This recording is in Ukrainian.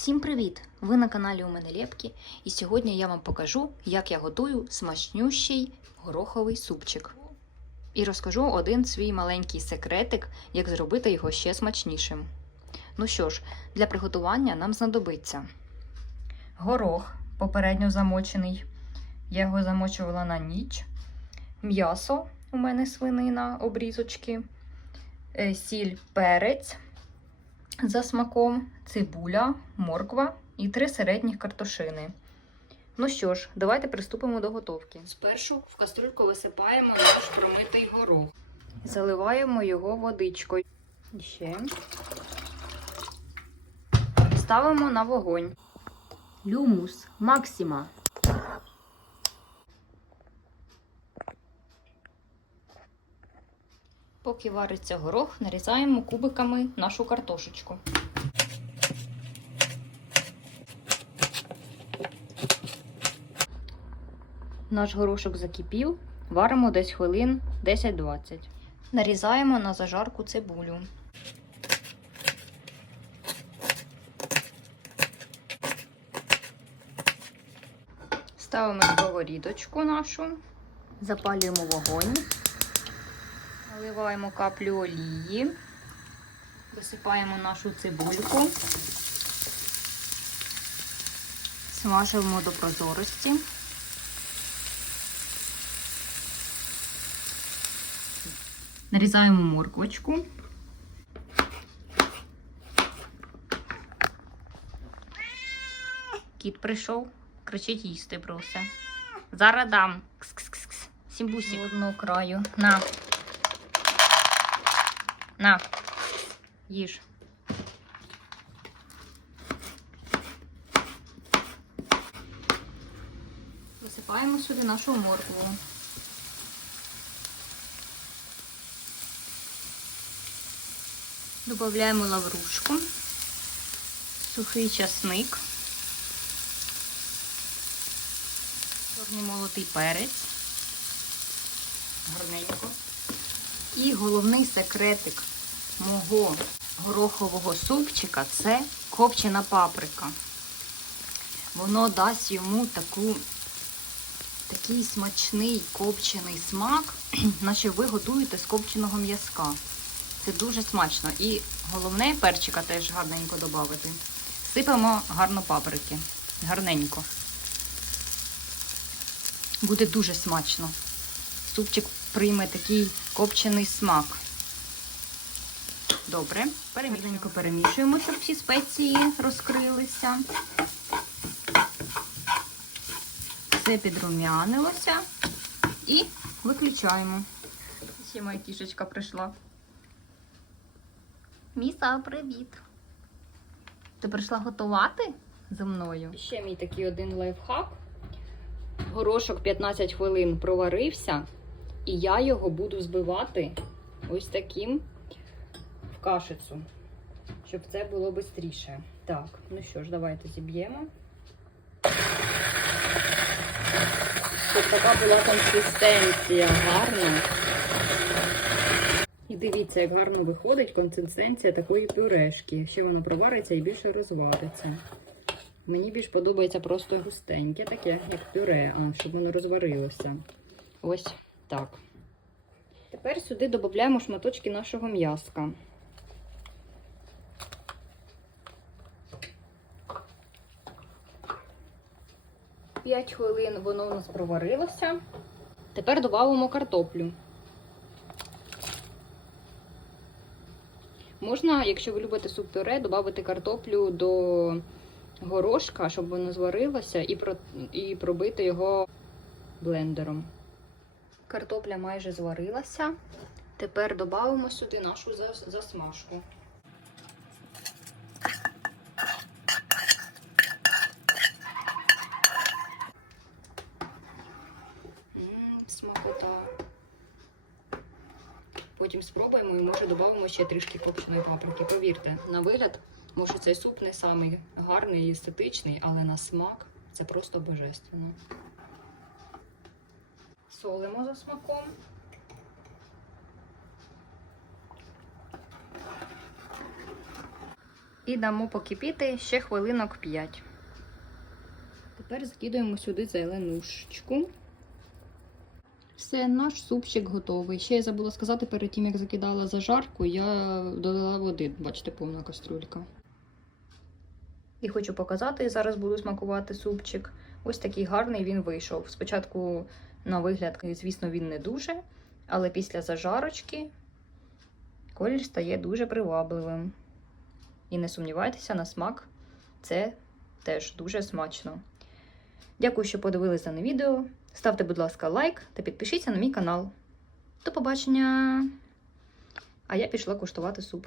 Всім привіт! Ви на каналі у мене Лєпкі, і сьогодні я вам покажу, як я готую смачнющий гороховий супчик. І розкажу один свій маленький секретик, як зробити його ще смачнішим. Ну що ж, для приготування нам знадобиться горох попередньо замочений. Я його замочувала на ніч, м'ясо у мене свинина, обрізочки, е, сіль, перець за смаком, цибуля, морква і три середніх картошини. Ну що ж, давайте приступимо до готовки. Спершу в кастрюльку висипаємо наш промитий горох. Заливаємо його водичкою. І Ще. Ставимо на вогонь. Люмус Максима. Поки вариться горох, нарізаємо кубиками нашу картошечку. Наш горошок закипів, варимо десь хвилин 10-20. Нарізаємо на зажарку цибулю. Ставимо сковорідочку нашу, запалюємо вогонь. Наливаємо каплю олії, висипаємо нашу цибульку, смажимо до прозорості. Нарізаємо морквочку. Кіт прийшов, кричить їсти просить. Зараз дам. Кс-кс-кс. Сімбусік. Одного краю. На. На, їж. Висипаємо сюди нашу моркву. Додаємо лаврушку, сухий часник, чорний молотий перець, гарненько. І головний секретик мого горохового супчика це копчена паприка. Воно дасть йому таку, такий смачний копчений смак, наче ви готуєте з копченого м'язка. Це дуже смачно. І головне перчика теж гарненько додати. Сипемо гарно паприки. Гарненько. Буде дуже смачно. Супчик прийме такий копчений смак. Добре, перемішуємо, перемішуємо, щоб всі спеції розкрилися. Все підрумянилося і виключаємо. Ще моя кішечка прийшла. Міса, привіт! Ти прийшла готувати зі мною? Ще мій такий один лайфхак. Горошок 15 хвилин проварився, і я його буду збивати ось таким кашицю, щоб це було швидше. Так, ну що ж, давайте зіб'ємо. Щоб така була консистенція гарна. І дивіться, як гарно виходить консистенція такої пюрешки. Ще вона провариться і більше розвариться. Мені більш подобається просто густеньке, таке, як пюре, а, щоб воно розварилося. Ось так. Тепер сюди додаємо шматочки нашого м'яска. П'ять хвилин воно у нас проварилося. Тепер додамо картоплю. Можна, якщо ви любите суп-пюре, додати картоплю до горошка, щоб воно зварилося, і про... і пробити його блендером. Картопля майже зварилася. Тепер додамо сюди нашу засмажку. Потім спробуємо і може додамо ще трішки копченої паприки. Повірте, на вигляд, може цей суп не самий гарний і естетичний, але на смак це просто божественно. Солимо за смаком. І дамо покипіти ще хвилинок 5. Тепер закидуємо сюди зеленушечку. Все, наш супчик готовий. Ще я забула сказати, перед тим як закидала зажарку, я додала води, бачите, повна кастрюлька. І хочу показати, зараз буду смакувати супчик. Ось такий гарний він вийшов. Спочатку, на вигляд, звісно, він не дуже, але після зажарочки колір стає дуже привабливим. І не сумнівайтеся, на смак це теж дуже смачно. Дякую, що подивились дане відео. Ставте, будь ласка, лайк та підпишіться на мій канал. До побачення! А я пішла куштувати суп.